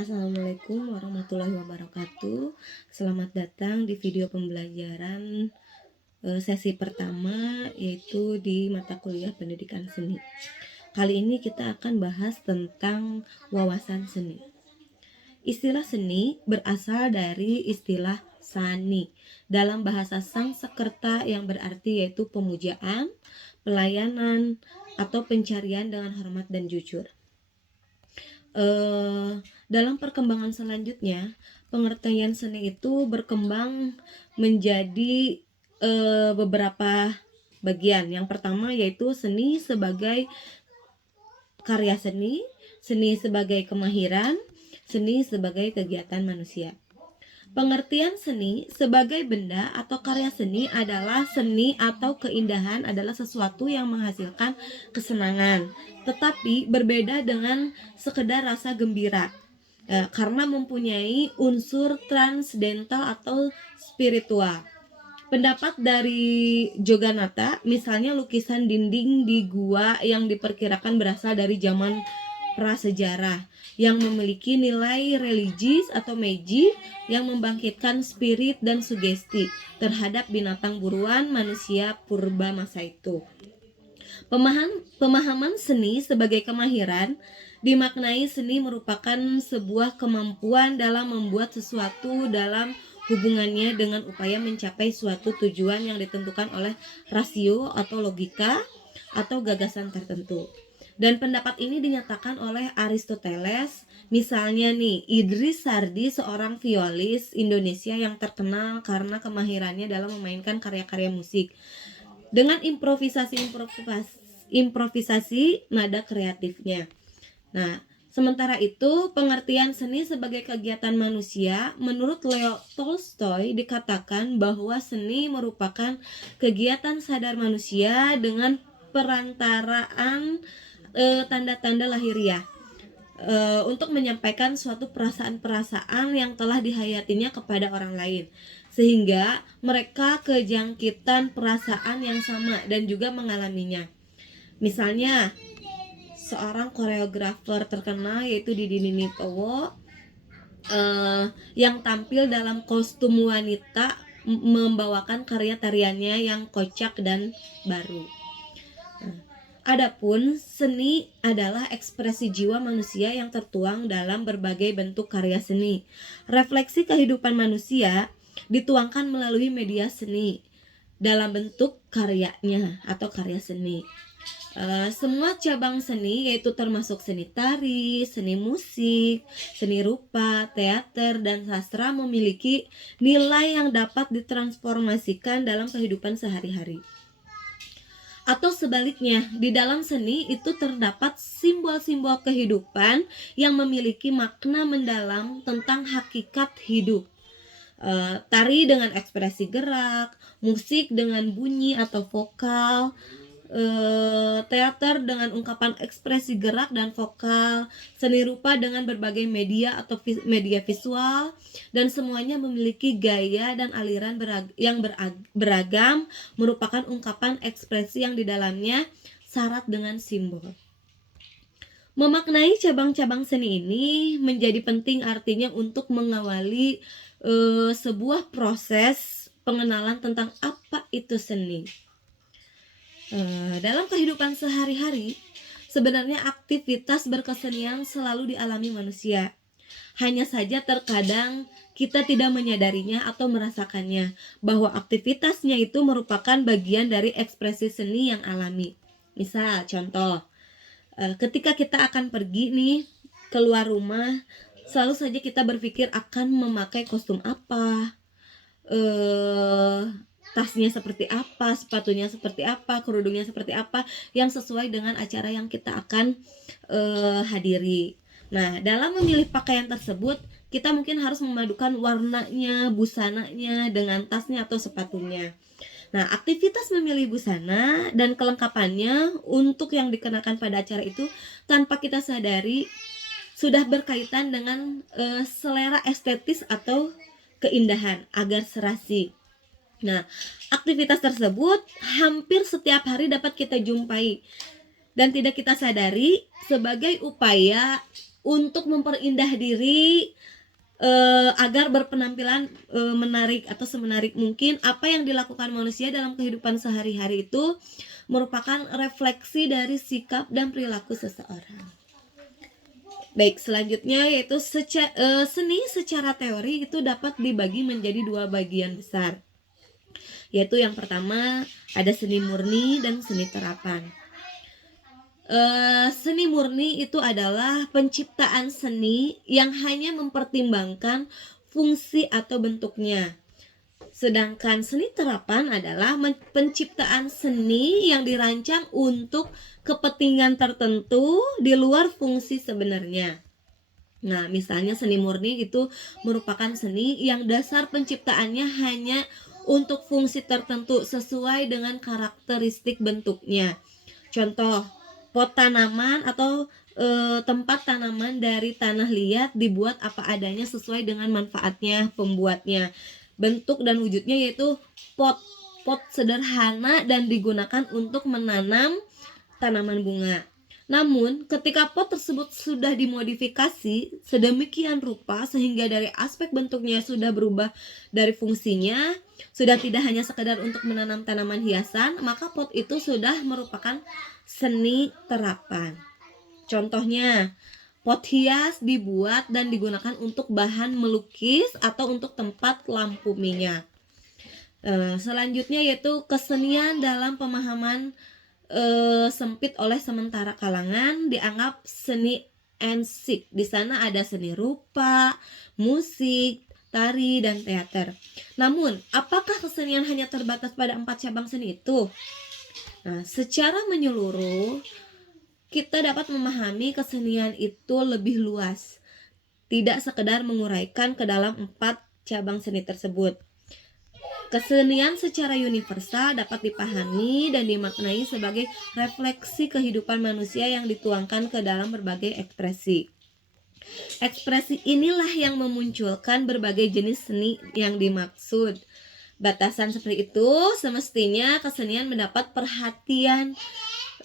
Assalamualaikum warahmatullahi wabarakatuh. Selamat datang di video pembelajaran sesi pertama, yaitu di mata kuliah pendidikan seni. Kali ini kita akan bahas tentang wawasan seni. Istilah seni berasal dari istilah sani dalam bahasa Sanskerta yang berarti yaitu pemujaan, pelayanan, atau pencarian dengan hormat dan jujur. Dalam perkembangan selanjutnya, pengertian seni itu berkembang menjadi beberapa bagian. Yang pertama yaitu seni sebagai karya seni, seni sebagai kemahiran, seni sebagai kegiatan manusia. Pengertian seni sebagai benda atau karya seni adalah seni atau keindahan adalah sesuatu yang menghasilkan kesenangan, tetapi berbeda dengan sekedar rasa gembira, karena mempunyai unsur transcendental atau spiritual. Pendapat dari Jogjanata, misalnya lukisan dinding di gua yang diperkirakan berasal dari zaman prasejarah yang memiliki nilai religius atau magic yang membangkitkan spirit dan sugesti terhadap binatang buruan manusia purba masa itu. Pemahaman seni sebagai kemahiran dimaknai seni merupakan sebuah kemampuan dalam membuat sesuatu dalam hubungannya dengan upaya mencapai suatu tujuan yang ditentukan oleh rasio atau logika atau gagasan tertentu. Dan pendapat ini dinyatakan oleh Aristoteles. Misalnya nih, Idris Sardi, seorang violis Indonesia yang terkenal karena kemahirannya dalam memainkan karya-karya musik dengan improvisasi nada kreatifnya. Nah, sementara itu pengertian seni sebagai kegiatan manusia menurut Leo Tolstoy dikatakan bahwa seni merupakan kegiatan sadar manusia dengan perantaraan tanda-tanda lahiriah untuk menyampaikan suatu perasaan-perasaan yang telah dihayatinya kepada orang lain, sehingga mereka kejangkitan perasaan yang sama dan juga mengalaminya. Misalnya seorang koreografer terkenal yaitu Didi Ninipowo yang tampil dalam kostum wanita membawakan karya tariannya yang kocak dan baru. Adapun seni adalah ekspresi jiwa manusia yang tertuang dalam berbagai bentuk karya seni. Refleksi kehidupan manusia dituangkan melalui media seni dalam bentuk karyanya atau karya seni. Semua cabang seni yaitu termasuk seni tari, seni musik, seni rupa, teater, dan sastra memiliki nilai yang dapat ditransformasikan dalam kehidupan sehari-hari. Atau sebaliknya, di dalam seni itu terdapat simbol-simbol kehidupan yang memiliki makna mendalam tentang hakikat hidup. Tari dengan ekspresi gerak, musik dengan bunyi atau vokal, teater dengan ungkapan ekspresi gerak dan vokal, seni rupa dengan berbagai media atau media visual, dan semuanya memiliki gaya dan aliran yang beragam, merupakan ungkapan ekspresi yang di dalamnya syarat dengan simbol. Memaknai cabang-cabang seni ini menjadi penting artinya untuk mengawali sebuah proses pengenalan tentang apa itu seni. Dalam kehidupan sehari-hari, sebenarnya aktivitas berkesenian selalu dialami manusia. Hanya saja terkadang kita tidak menyadarinya atau merasakannya, bahwa aktivitasnya itu merupakan bagian dari ekspresi seni yang alami. Misal, contoh, ketika kita akan pergi nih keluar rumah, selalu saja kita berpikir akan memakai kostum apa, tasnya seperti apa, sepatunya seperti apa, kerudungnya seperti apa, yang sesuai dengan acara yang kita akan hadiri. Nah, dalam memilih pakaian tersebut, kita mungkin harus memadukan warnanya, busananya dengan tasnya atau sepatunya. Nah, aktivitas memilih busana dan kelengkapannya untuk yang dikenakan pada acara itu tanpa kita sadari sudah berkaitan dengan selera estetis atau keindahan agar serasi. Nah, aktivitas tersebut hampir setiap hari dapat kita jumpai dan tidak kita sadari sebagai upaya untuk memperindah diri agar berpenampilan menarik atau semenarik mungkin. Apa yang dilakukan manusia dalam kehidupan sehari-hari itu merupakan refleksi dari sikap dan perilaku seseorang. Baik, selanjutnya yaitu seni secara teori itu dapat dibagi menjadi dua bagian besar. Yaitu yang pertama ada seni murni dan seni terapan. Seni murni itu adalah penciptaan seni yang hanya mempertimbangkan fungsi atau bentuknya. Sedangkan seni terapan adalah penciptaan seni yang dirancang untuk kepentingan tertentu di luar fungsi sebenarnya. Nah, misalnya seni murni itu merupakan seni yang dasar penciptaannya hanya untuk fungsi tertentu sesuai dengan karakteristik bentuknya. Contoh, pot tanaman atau tempat tanaman dari tanah liat dibuat apa adanya sesuai dengan manfaatnya pembuatnya. Bentuk dan wujudnya yaitu pot sederhana dan digunakan untuk menanam tanaman bunga. Namun, ketika pot tersebut sudah dimodifikasi sedemikian rupa sehingga dari aspek bentuknya sudah berubah dari fungsinya, sudah tidak hanya sekedar untuk menanam tanaman hiasan, maka pot itu sudah merupakan seni terapan. Contohnya, pot hias dibuat dan digunakan untuk bahan melukis atau untuk tempat lampu minyak. Selanjutnya yaitu kesenian dalam pemahaman sempit oleh sementara kalangan dianggap seni ensik. Di sana ada seni rupa, musik, tari, dan teater. Namun, apakah kesenian hanya terbatas pada 4 cabang seni itu? Nah, secara menyeluruh, kita dapat memahami kesenian itu lebih luas, tidak sekedar menguraikan ke dalam 4 cabang seni tersebut. Kesenian secara universal dapat dipahami dan dimaknai sebagai refleksi kehidupan manusia yang dituangkan ke dalam berbagai ekspresi. Ekspresi inilah yang memunculkan berbagai jenis seni yang dimaksud. Batasan seperti itu semestinya kesenian mendapat perhatian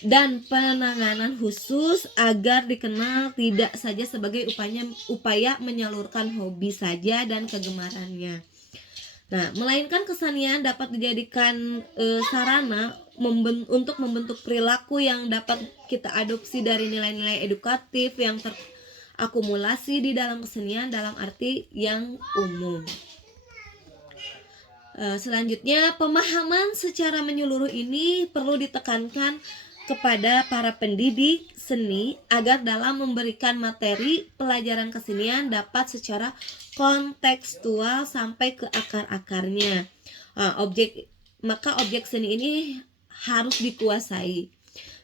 dan penanganan khusus agar dikenal tidak saja sebagai upaya menyalurkan hobi saja dan kegemarannya. Nah, melainkan kesenian dapat dijadikan sarana untuk membentuk perilaku yang dapat kita adopsi dari nilai-nilai edukatif yang terakumulasi di dalam kesenian dalam arti yang umum. Selanjutnya, pemahaman secara menyeluruh ini perlu ditekankan kepada para pendidik seni agar dalam memberikan materi pelajaran kesenian dapat secara kontekstual sampai ke akar-akarnya. Maka objek seni ini harus dikuasai.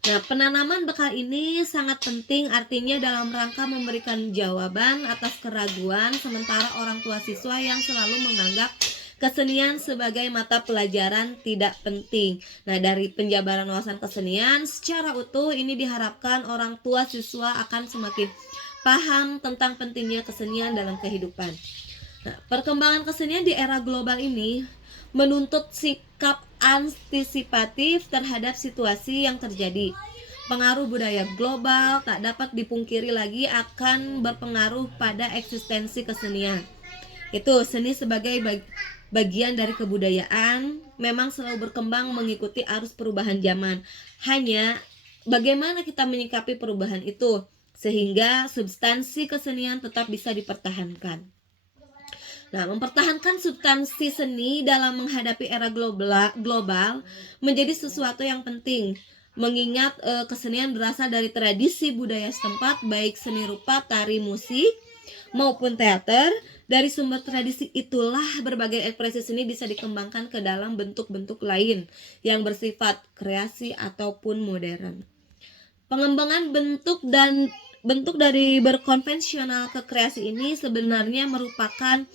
Nah, penanaman bekal ini sangat penting, artinya dalam rangka memberikan jawaban atas keraguan sementara orang tua siswa yang selalu menganggap kesenian sebagai mata pelajaran tidak penting. Nah, dari penjabaran wawasan kesenian secara utuh ini diharapkan orang tua siswa akan semakin paham tentang pentingnya kesenian dalam kehidupan. Nah, perkembangan kesenian di era global ini menuntut sikap antisipatif terhadap situasi yang terjadi. Pengaruh budaya global tak dapat dipungkiri lagi akan berpengaruh pada eksistensi kesenian. Itu seni sebagai bagian dari kebudayaan memang selalu berkembang mengikuti arus perubahan zaman. Hanya bagaimana kita menyikapi perubahan itu sehingga substansi kesenian tetap bisa dipertahankan. Nah, mempertahankan substansi seni dalam menghadapi era global menjadi sesuatu yang penting, mengingat kesenian berasal dari tradisi budaya setempat, baik seni rupa, tari, musik, maupun teater. Dari sumber tradisi itulah berbagai ekspresi seni bisa dikembangkan ke dalam bentuk-bentuk lain yang bersifat kreasi ataupun modern. Pengembangan bentuk dari berkonvensional ke kreasi ini sebenarnya merupakan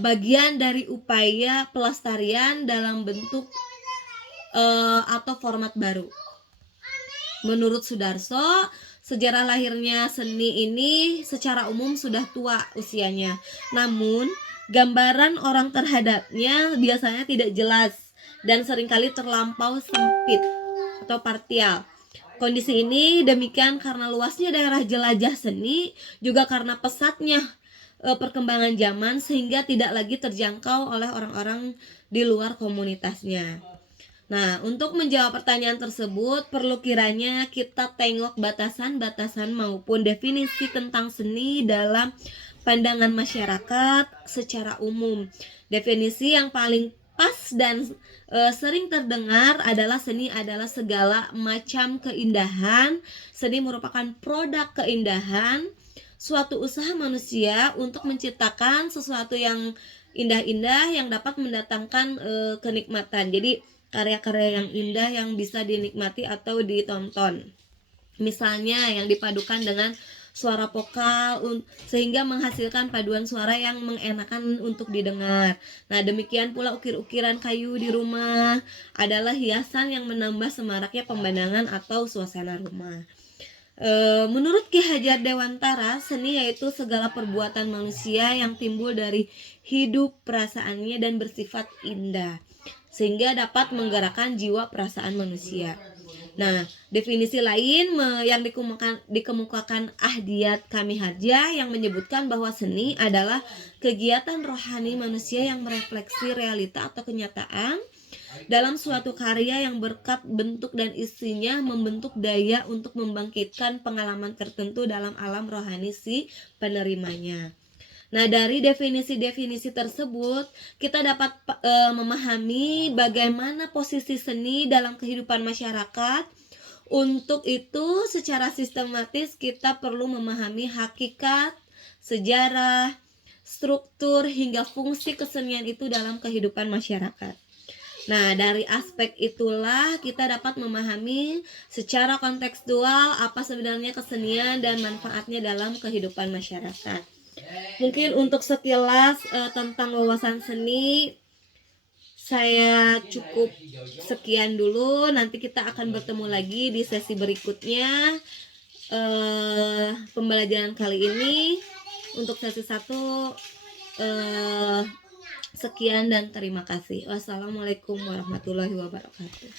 bagian dari upaya pelestarian dalam bentuk atau format baru. Menurut Sudarso, sejarah lahirnya seni ini secara umum sudah tua usianya. Namun, gambaran orang terhadapnya biasanya tidak jelas dan seringkali terlampau sempit atau parsial. Kondisi ini demikian karena luasnya daerah jelajah seni, juga karena pesatnya perkembangan zaman sehingga tidak lagi terjangkau oleh orang-orang di luar komunitasnya. Nah, untuk menjawab pertanyaan tersebut, perlu kiranya kita tengok batasan-batasan maupun definisi tentang seni dalam pandangan masyarakat secara umum. Definisi yang paling pas dan sering terdengar adalah seni adalah segala macam keindahan. Seni merupakan produk keindahan, suatu usaha manusia untuk menciptakan sesuatu yang indah-indah yang dapat mendatangkan kenikmatan. Jadi karya-karya yang indah yang bisa dinikmati atau ditonton. Misalnya yang dipadukan dengan suara vokal sehingga menghasilkan paduan suara yang mengenakan untuk didengar. Nah, demikian pula ukir-ukiran kayu di rumah adalah hiasan yang menambah semaraknya pemandangan atau suasana rumah. Menurut Ki Hajar Dewantara, seni yaitu segala perbuatan manusia yang timbul dari hidup perasaannya dan bersifat indah, sehingga dapat menggerakkan jiwa perasaan manusia. Nah, definisi lain yang dikemukakan Ahdiyat Kamiharja yang menyebutkan bahwa seni adalah kegiatan rohani manusia yang merefleksi realita atau kenyataan dalam suatu karya yang berkat bentuk dan isinya membentuk daya untuk membangkitkan pengalaman tertentu dalam alam rohani si penerimanya. Nah, dari definisi-definisi tersebut kita dapat memahami bagaimana posisi seni dalam kehidupan masyarakat. Untuk itu, secara sistematis kita perlu memahami hakikat, sejarah, struktur hingga fungsi kesenian itu dalam kehidupan masyarakat. Nah, dari aspek itulah kita dapat memahami secara kontekstual apa sebenarnya kesenian dan manfaatnya dalam kehidupan masyarakat. Mungkin untuk sekilas tentang wawasan seni saya cukup sekian dulu. Nanti kita akan bertemu lagi di sesi berikutnya. Pembelajaran kali ini untuk sesi 1 sekian dan terima kasih. Wassalamualaikum warahmatullahi wabarakatuh.